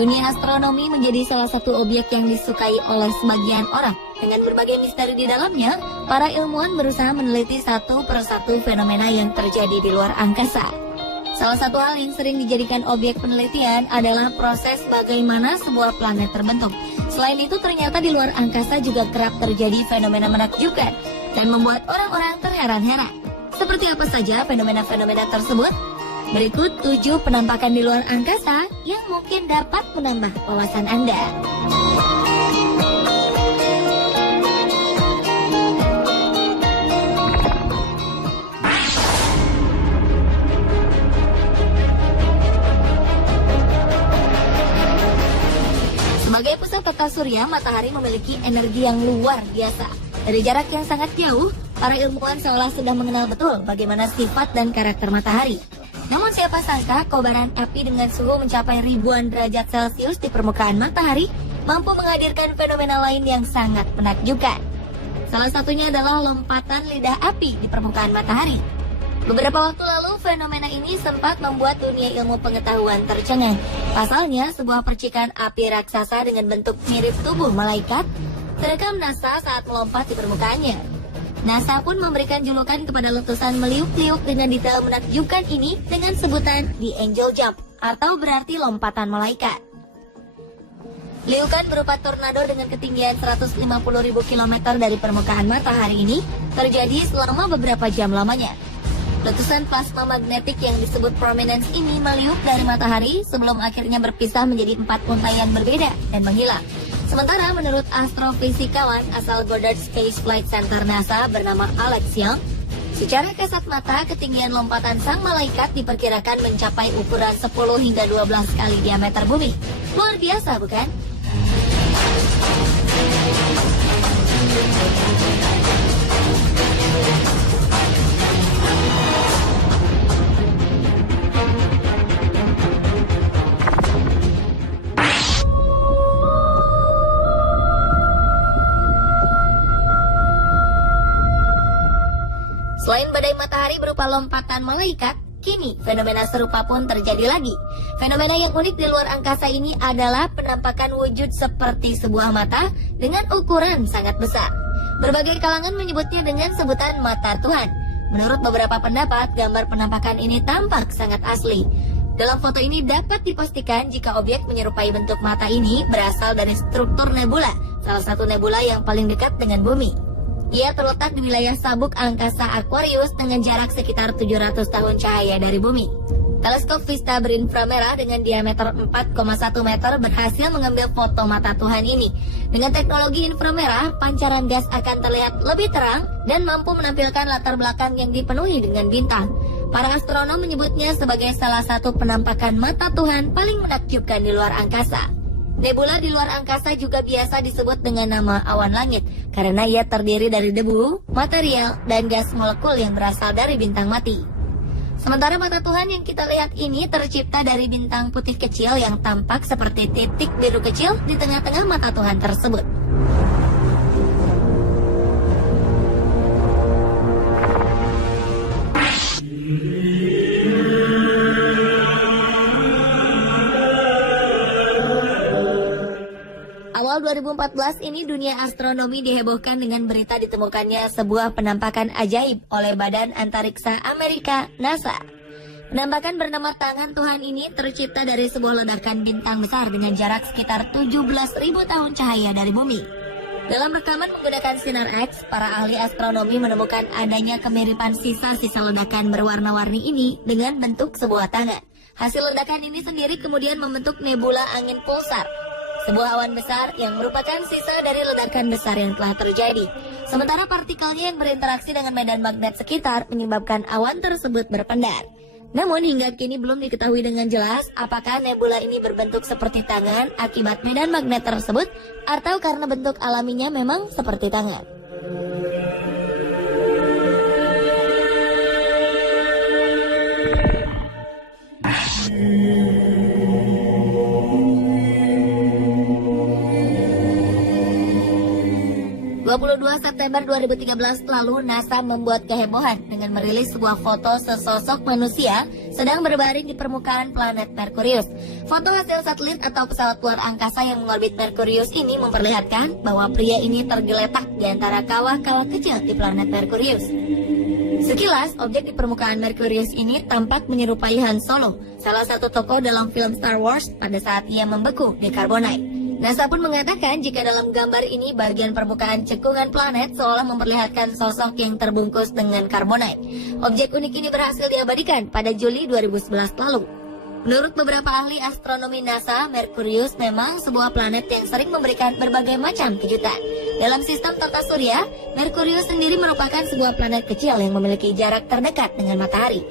Dunia astronomi menjadi salah satu objek yang disukai oleh sebagian orang. Dengan berbagai misteri di dalamnya, para ilmuwan berusaha meneliti satu persatu fenomena yang terjadi di luar angkasa. Salah satu hal yang sering dijadikan objek penelitian adalah proses bagaimana sebuah planet terbentuk. Selain itu, ternyata di luar angkasa juga kerap terjadi fenomena menakjubkan dan membuat orang-orang terheran-heran. Seperti apa saja fenomena-fenomena tersebut? Berikut 7 penampakan di luar angkasa yang mungkin dapat menambah wawasan Anda. Sebagai pusat tata surya, matahari memiliki energi yang luar biasa. Dari jarak yang sangat jauh, para ilmuwan seolah sudah mengenal betul bagaimana sifat dan karakter matahari. Namun siapa sangka kobaran api dengan suhu mencapai ribuan derajat Celcius di permukaan matahari mampu menghadirkan fenomena lain yang sangat menakjubkan. Salah satunya adalah lompatan lidah api di permukaan matahari. Beberapa waktu lalu fenomena ini sempat membuat dunia ilmu pengetahuan tercengang. Pasalnya sebuah percikan api raksasa dengan bentuk mirip tubuh malaikat terekam NASA saat melompat di permukaannya. NASA pun memberikan julukan kepada letusan meliuk-liuk dengan detail menakjubkan ini dengan sebutan The Angel Jump, atau berarti lompatan malaikat. Liukan berupa tornado dengan ketinggian 150.000 km dari permukaan matahari ini terjadi selama beberapa jam lamanya. Letusan plasma magnetik yang disebut prominence ini meliuk dari matahari sebelum akhirnya berpisah menjadi 4 untaian berbeda dan menghilang. Sementara menurut astrofisikawan asal Goddard Space Flight Center NASA bernama Alex Young, secara kasat mata ketinggian lompatan sang malaikat diperkirakan mencapai ukuran 10 hingga 12 kali diameter bumi. Luar biasa, bukan? Selain badai matahari berupa lompatan malaikat, kini fenomena serupa pun terjadi lagi. Fenomena yang unik di luar angkasa ini adalah penampakan wujud seperti sebuah mata dengan ukuran sangat besar. Berbagai kalangan menyebutnya dengan sebutan mata Tuhan. Menurut beberapa pendapat, gambar penampakan ini tampak sangat asli. Dalam foto ini dapat dipastikan jika objek menyerupai bentuk mata ini berasal dari struktur nebula, salah satu nebula yang paling dekat dengan bumi. Ia terletak di wilayah sabuk angkasa Aquarius dengan jarak sekitar 700 tahun cahaya dari bumi. Teleskop Vista berinframerah dengan diameter 4,1 meter berhasil mengambil foto mata Tuhan ini. Dengan teknologi inframerah, pancaran gas akan terlihat lebih terang dan mampu menampilkan latar belakang yang dipenuhi dengan bintang. Para astronom menyebutnya sebagai salah satu penampakan mata Tuhan paling menakjubkan di luar angkasa. Nebula di luar angkasa juga biasa disebut dengan nama awan langit karena ia terdiri dari debu, material, dan gas molekul yang berasal dari bintang mati. Sementara mata Tuhan yang kita lihat ini tercipta dari bintang putih kecil yang tampak seperti titik biru kecil di tengah-tengah mata Tuhan tersebut. Awal 2014 ini dunia astronomi dihebohkan dengan berita ditemukannya sebuah penampakan ajaib oleh Badan Antariksa Amerika, NASA. Penampakan bernama Tangan Tuhan ini tercipta dari sebuah ledakan bintang besar dengan jarak sekitar 17.000 tahun cahaya dari bumi. Dalam rekaman menggunakan sinar X, para ahli astronomi menemukan adanya kemiripan sisa-sisa ledakan berwarna-warni ini dengan bentuk sebuah tangan. Hasil ledakan ini sendiri kemudian membentuk nebula angin pulsar, sebuah awan besar yang merupakan sisa dari ledakan besar yang telah terjadi. Sementara partikelnya yang berinteraksi dengan medan magnet sekitar menyebabkan awan tersebut berpendar. Namun hingga kini belum diketahui dengan jelas apakah nebula ini berbentuk seperti tangan akibat medan magnet tersebut atau karena bentuk alaminya memang seperti tangan. ...22 September Desember 2013 lalu, NASA membuat kehebohan dengan merilis sebuah foto sesosok manusia sedang berbaring di permukaan planet Merkurius. Foto hasil satelit atau pesawat luar angkasa yang mengorbit Merkurius ini memperlihatkan bahwa pria ini tergeletak di antara kawah-kawah kecil di planet Merkurius. Sekilas, objek di permukaan Merkurius ini tampak menyerupai Han Solo, salah satu tokoh dalam film Star Wars pada saat ia membeku di Carbonite. NASA pun mengatakan jika dalam gambar ini bagian permukaan cekungan planet seolah memperlihatkan sosok yang terbungkus dengan karbonite. Objek unik ini berhasil diabadikan pada Juli 2011 lalu. Menurut beberapa ahli astronomi NASA, Merkurius memang sebuah planet yang sering memberikan berbagai macam kejutan. Dalam sistem tata surya, Merkurius sendiri merupakan sebuah planet kecil yang memiliki jarak terdekat dengan matahari.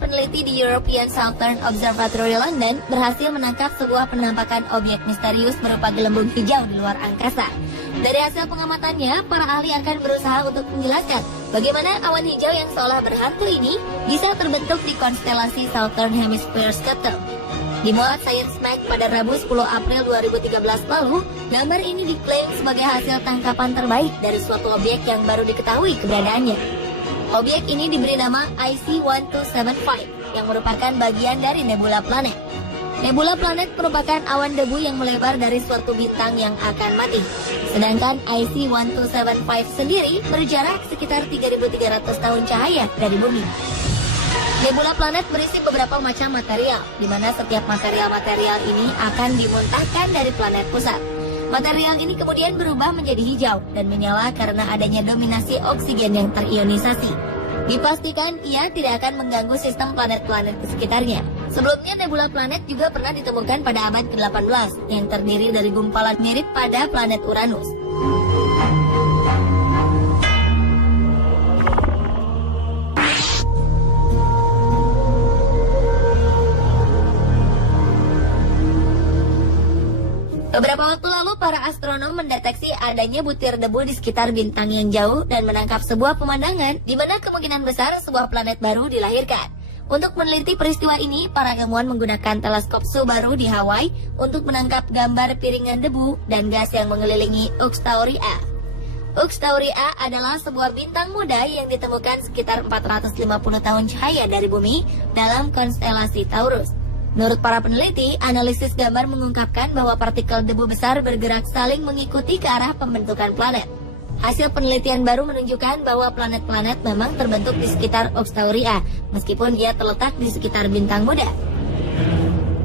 Peneliti di European Southern Observatory London berhasil menangkap sebuah penampakan objek misterius berupa gelembung hijau di luar angkasa. Dari hasil pengamatannya, para ahli akan berusaha untuk menjelaskan bagaimana awan hijau yang seolah berhantu ini bisa terbentuk di konstelasi Southern Hemisphere Scatter. Dimuat Science Mag pada Rabu 10 April 2013 lalu, gambar ini diklaim sebagai hasil tangkapan terbaik dari suatu objek yang baru diketahui keberadaannya. Objek ini diberi nama IC-1275 yang merupakan bagian dari nebula planet. Nebula planet merupakan awan debu yang melebar dari suatu bintang yang akan mati. Sedangkan IC-1275 sendiri berjarak sekitar 3.300 tahun cahaya dari bumi. Nebula planet berisi beberapa macam material, di mana setiap material-material ini akan dimuntahkan dari planet pusat. Material ini kemudian berubah menjadi hijau dan menyala karena adanya dominasi oksigen yang terionisasi. Dipastikan ia tidak akan mengganggu sistem planet-planet di sekitarnya. Sebelumnya nebula planet juga pernah ditemukan pada abad ke-18 yang terdiri dari gumpalan mirip pada planet Uranus. Beberapa waktu lalu, para astronom mendeteksi adanya butir debu di sekitar bintang yang jauh dan menangkap sebuah pemandangan di mana kemungkinan besar sebuah planet baru dilahirkan. Untuk meneliti peristiwa ini, para ilmuwan menggunakan teleskop Subaru di Hawaii untuk menangkap gambar piringan debu dan gas yang mengelilingi Ux Tauri A. Ux Tauri A adalah sebuah bintang muda yang ditemukan sekitar 450 tahun cahaya dari bumi dalam konstelasi Taurus. Menurut para peneliti, analisis gambar mengungkapkan bahwa partikel debu besar bergerak saling mengikuti ke arah pembentukan planet. Hasil penelitian baru menunjukkan bahwa planet-planet memang terbentuk di sekitar Ux Tauri A, meskipun dia terletak di sekitar bintang muda.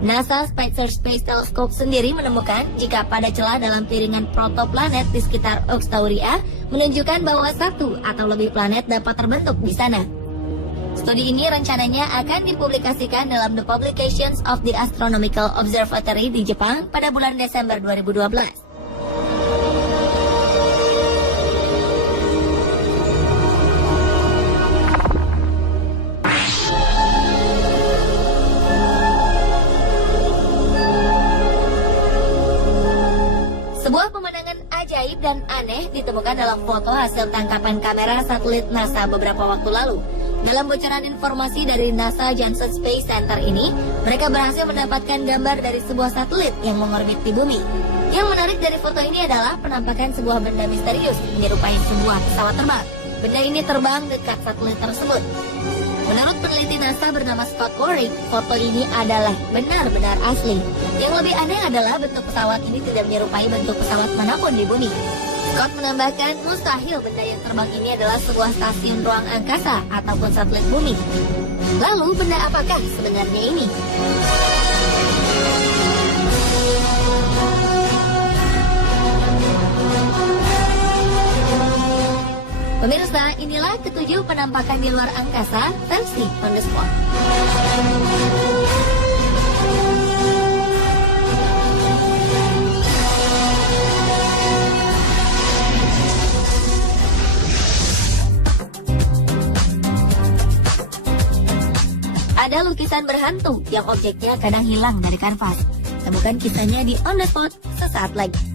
NASA Spitzer Space Telescope sendiri menemukan jika pada celah dalam piringan protoplanet di sekitar Ux Tauri A menunjukkan bahwa satu atau lebih planet dapat terbentuk di sana. Studi ini rencananya akan dipublikasikan dalam The Publications of the Astronomical Observatory di Jepang pada bulan Desember 2012. Sebuah pemandangan ajaib dan aneh ditemukan dalam foto hasil tangkapan kamera satelit NASA beberapa waktu lalu. Dalam bocoran informasi dari NASA Johnson Space Center ini, mereka berhasil mendapatkan gambar dari sebuah satelit yang mengorbit di bumi. Yang menarik dari foto ini adalah penampakan sebuah benda misterius menyerupai sebuah pesawat terbang. Benda ini terbang dekat satelit tersebut. Menurut peneliti NASA bernama Scott Waring, foto ini adalah benar-benar asli. Yang lebih aneh adalah bentuk pesawat ini tidak menyerupai bentuk pesawat manapun di bumi. Scott menambahkan mustahil benda yang terbang ini adalah sebuah stasiun ruang angkasa ataupun satelit bumi. Lalu benda apakah sebenarnya ini? Pemirsa, inilah ketujuh penampakan di luar angkasa versi On The Spot. Ada lukisan berhantu yang objeknya kadang hilang dari kanvas. Temukan kisahnya di On The Spot sesaat lagi.